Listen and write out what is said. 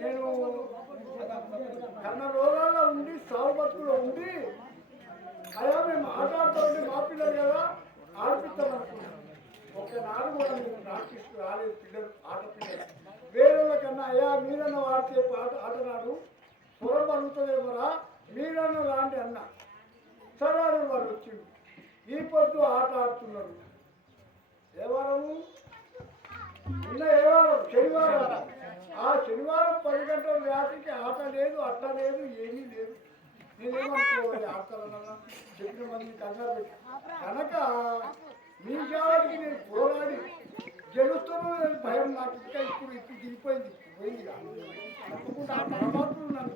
నేను కన్న రోజుల్లో ఉండి సాగు బతుకులో ఉండి అయ్యా మేము ఆటాడుతూ ఉంటే మా పిల్లలు కదా ఆడిపిస్తాం అనుకున్నాం. ఒకనాడు కూడా మేము ప్రాక్టీస్కి రాలేదు పిల్లలు ఆడపిల్లలు వేరే కన్నా అయ్యా మీరన్న వాడితే ఆటనాడు పొలం పలుగుతుందేమోరా మీరన్న రాండి అన్న సరే వాళ్ళు వచ్చిండు. ఈ పొద్దు ఆట ఆడుతున్నారు. ఏ వారము నిన్న ఏ వారం శనివారం. ఆ శనివారం 10 గంటల రాత్రికి ఆట లేదు అట్ట లేదు ఏమీ లేదు. నేనేమనుకోవాలి ఆడతానన్నా చెప్పిన మంది కంగారు పెట్టి కనుక మీ జాతికి నేను పోరాడి గెలుస్తున్న భయం నాకు ఇంకా ఇప్పుడు దిగిపోయింది పోయింది. తప్పకుండా ఆ పరమాత్ముడు నన్ను